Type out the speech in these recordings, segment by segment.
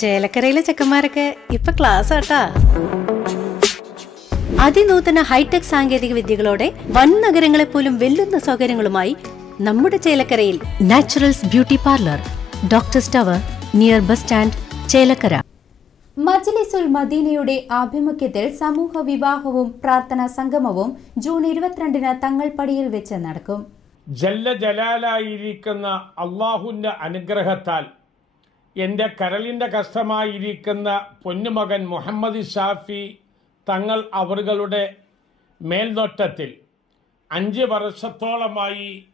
ചേലക്കരയിലെ ചെക്കന്മാരൊക്കെ ഇപ്പൊ ക്ലാസ് ആട്ടാ. അതിനൂതന ഹൈടെക് സാങ്കേതിക വിദ്യകളോടെ വൻ നഗരങ്ങളെ പോലും വെല്ലുന്ന സൗകര്യങ്ങളുമായി നമ്മുടെ ചേലക്കരയിൽ Naturals beauty parlour doctor tower near bus stand Chelakkara. Majlisul മദീനയുടെ ആഭിമുഖ്യത്തിൽ സമൂഹ വിവാഹവും പ്രാർത്ഥനാ സംഗമവും ജൂൺ ഇരുപത്തിരണ്ടിന് തങ്ങൾപടിയിൽ വെച്ച് നടക്കും. ജല്ല ജലാലായിരിക്കുന്ന അള്ളാഹുന്റെ അനുഗ്രഹത്താൽ എന്റെ കരളിന്റെ കഷ്ടമായിരിക്കുന്ന പൊന്നുമകൻ മുഹമ്മദ് ഷാഫി തങ്ങൾ അവറുകളുടെ മേൽനോട്ടത്തിൽ അഞ്ച് വർഷത്തോളമായി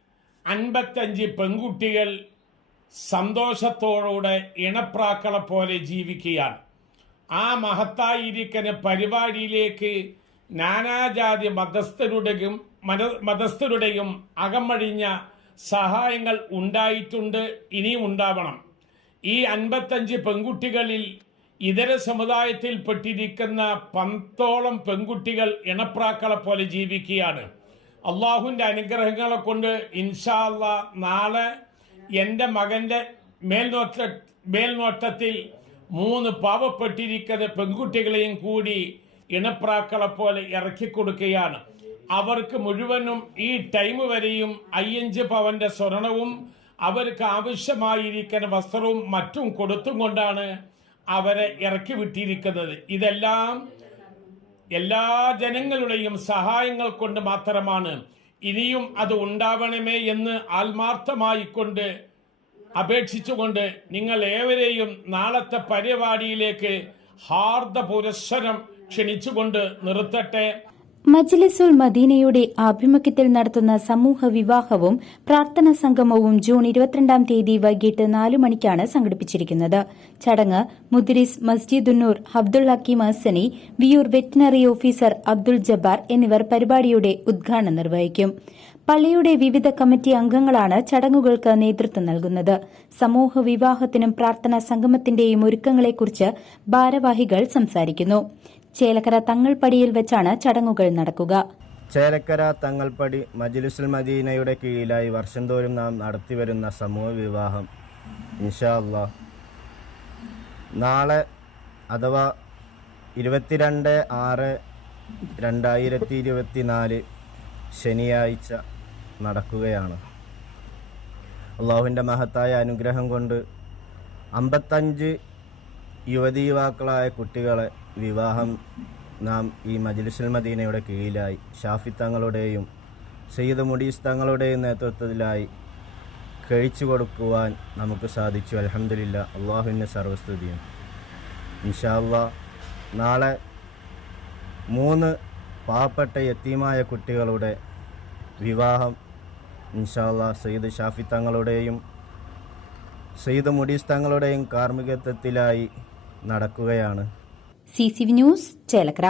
അൻപത്തഞ്ച് പെൺകുട്ടികൾ സന്തോഷത്തോടുകൂടെ ഇണപ്രാക്കളെ പോലെ ജീവിക്കുകയാണ്. ആ മഹത്തായിരിക്കുന്ന പരിപാടിയിലേക്ക് നാനാജാതി മതസ്ഥരുടെയും മത മതസ്ഥരുടെയും അകമഴിഞ്ഞ സഹായങ്ങൾ ഉണ്ടായിട്ടുണ്ട് ഇനിയും ഉണ്ടാവണം. ഈ അൻപത്തഞ്ച് പെൺകുട്ടികളിൽ ഇതര സമുദായത്തിൽപ്പെട്ടിരിക്കുന്ന പത്തോളം പെൺകുട്ടികൾ ഇണപ്രാക്കളെ പോലെ ജീവിക്കുകയാണ്. അള്ളാഹുവിന്റെ അനുഗ്രഹങ്ങളെ കൊണ്ട് ഇൻഷാല്ല നാളെ എന്റെ മകന്റെ മേൽനോട്ട മേൽനോട്ടത്തിൽ മൂന്ന് പാവപ്പെട്ടിരിക്കുന്ന പെൺകുട്ടികളെയും കൂടി ഇണപ്രാക്കളെ പോലെ ഇറക്കി കൊടുക്കുകയാണ്. അവർക്ക് മുഴുവനും ഈ ടൈം വരെയും അയ്യഞ്ച് പവന്റെ സ്വർണവും അവർക്ക് ആവശ്യമായിരിക്കുന്ന വസ്ത്രവും മറ്റും കൊടുത്തും കൊണ്ടാണ് അവരെ ഇറക്കി വിട്ടിരിക്കുന്നത്. ഇതെല്ലാം എല്ലാ ജനങ്ങളുടെയും സഹായങ്ങൾ കൊണ്ട് മാത്രമാണ്. ഇനിയും അത് ഉണ്ടാവണമേ എന്ന് ആത്മാർത്ഥമായിക്കൊണ്ട് അപേക്ഷിച്ചുകൊണ്ട് നിങ്ങൾ ഏവരെയും നാളത്തെ പരിപാടിയിലേക്ക് ഹാർദ പുരസ്സരം ക്ഷണിച്ചുകൊണ്ട് നിർത്തട്ടെ. മജ്ലിസുൽ മദീനയുടെ ആഭിമുഖ്യത്തിൽ നടത്തുന്ന സമൂഹ വിവാഹവും പ്രാർത്ഥനാ സംഗമവും ജൂൺ ഇരുപത്തിരണ്ടാം തീയതി വൈകിട്ട് നാലു മണിക്കാണ് സംഘടിപ്പിച്ചിരിക്കുന്നത്. ചടങ്ങ് മുദ്രിസ് മസ്ജിദുന്നൂർ അബ്ദുൾ ഹക്കീം ഹസനി വിയൂർ വെറ്റിനറി ഓഫീസർ അബ്ദുൾ ജബ്ബാർ എന്നിവർ പരിപാടിയുടെ ഉദ്ഘാടനം നിർവഹിക്കും. പള്ളിയുടെ വിവിധ കമ്മിറ്റി അംഗങ്ങളാണ് ചടങ്ങുകൾക്ക് നേതൃത്വം നൽകുന്നത്. സമൂഹ വിവാഹത്തിനും പ്രാർത്ഥനാ സംഗമത്തിന്റെയും ഒരുക്കങ്ങളെക്കുറിച്ച് ഭാരവാഹികൾ സംസാരിക്കുന്നു. ചേലക്കര തങ്ങൾപടിയിൽ വെച്ചാണ് ചടങ്ങുകൾ നടക്കുക. ചേലക്കര തങ്ങൾപ്പടി മജിലുസുൽ മദീനയുടെ കീഴിലായി വർഷം തോറും നാം നടത്തിവരുന്ന സമൂഹ വിവാഹം. ഇൻഷാ അല്ലാ നാളെ അഥവാ ഇരുപത്തിരണ്ട് ആറ് രണ്ടായിരത്തി ഇരുപത്തി നാല് ശനിയാഴ്ച നടക്കുകയാണ്. അള്ളാഹുവിന്റെ മഹത്തായ അനുഗ്രഹം കൊണ്ട് അമ്പത്തഞ്ച് യുവതി യുവാക്കളായ കുട്ടികളെ വിവാഹം നാം ഈ മജ്ലിസുൽ മദീനയുടെ കീഴിലായി ഷാഫി തങ്ങളുടെയും സയ്യിദ് മുഡീസ് തങ്ങളുടെയും നേതൃത്വത്തിലായി കഴിച്ചു കൊടുക്കുവാൻ നമുക്ക് സാധിച്ചു. അലഹമില്ല അള്ളാഹുവിന്റെ സർവസ്തുതിയും. ഇൻഷാല്ല നാളെ മൂന്ന് പാവപ്പെട്ട യത്തീമായ കുട്ടികളുടെ വിവാഹം ഇൻഷാല്ല സയ്യിദ് ഷാഫി തങ്ങളുടെയും സയ്യിദ് മുഡീസ് തങ്ങളുടെയും കാർമ്മികത്വത്തിലായി നടക്കുകയാണ്. C C news Chelakkara